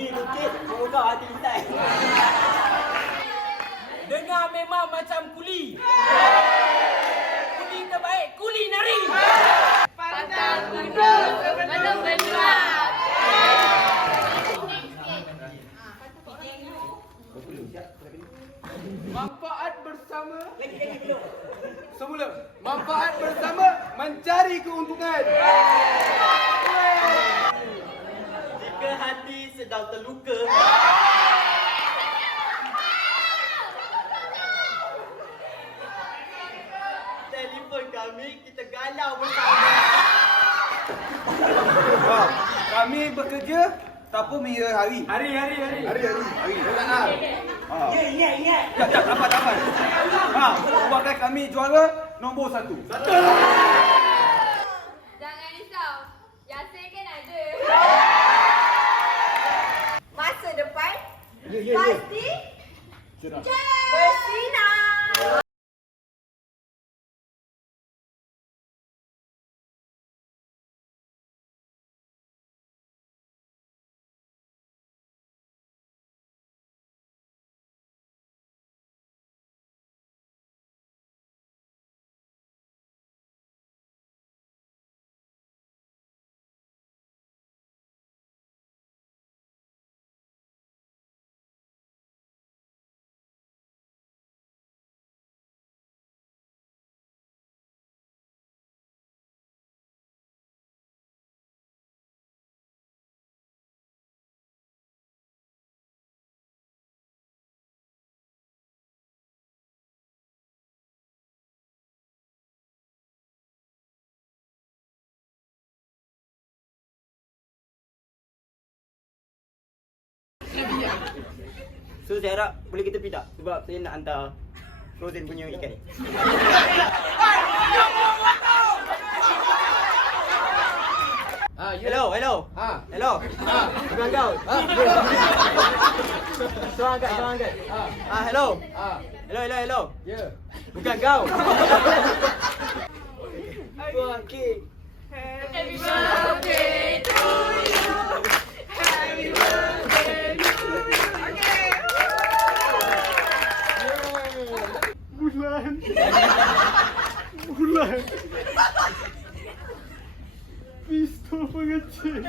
Ini lukis, semoga hati intai. Dengar memang macam kuli. Kuli terbaik, kuli nari. Pantang kuda sebelum berjuang. Manfaat bersama. Semula. Manfaat bersama mencari keuntungan. Jika hati sedang terluka, telefon kami, kita galau bersama. Kami bekerja tanpa mengira hari. Hari. Ingat. Dapat. Buatkan kami juara nombor 1. Jangan risau. Yasin kan ada. Masa depan pasti bersinar. So saya harap boleh kita pergi tak? Sebab saya nak hantar Frozen punya ikan ni. Hello. Hello. Bukan kau. Seorang angkat. Hello. Hello. Ya. Bukan kau. Buang kek. Happy birthday to you. Happy birthday to you. Bulan. Pistol pengecil.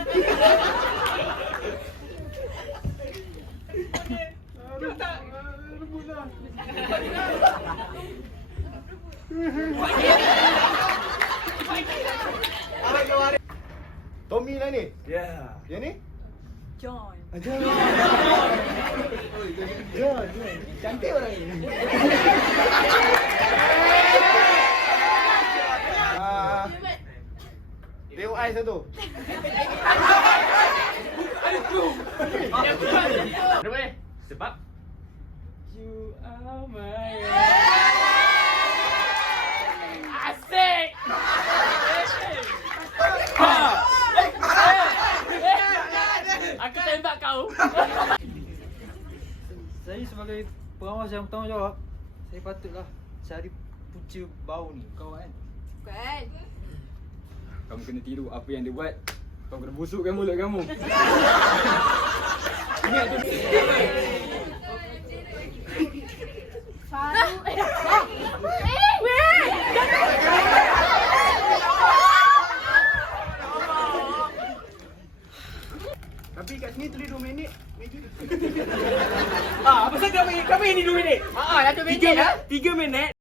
Tommy lah ni? Ya. Yang ni? John. John. Cantik orang ni. Tengok ais satu. Kenapa? Sebab you are my asik. Aku tembak kau. Saya sebagai pengawas yang bertanggungjawab, saya patutlah cari punca bau ni, kau kan? Bukan. Kamu kena tiru apa yang dia buat. Kau kena busukkan mulut kamu. Ingat tu. Tapi kat sini tulis 2 minit. Apa saja kami ini 2 minit. Dah tu 3 minit.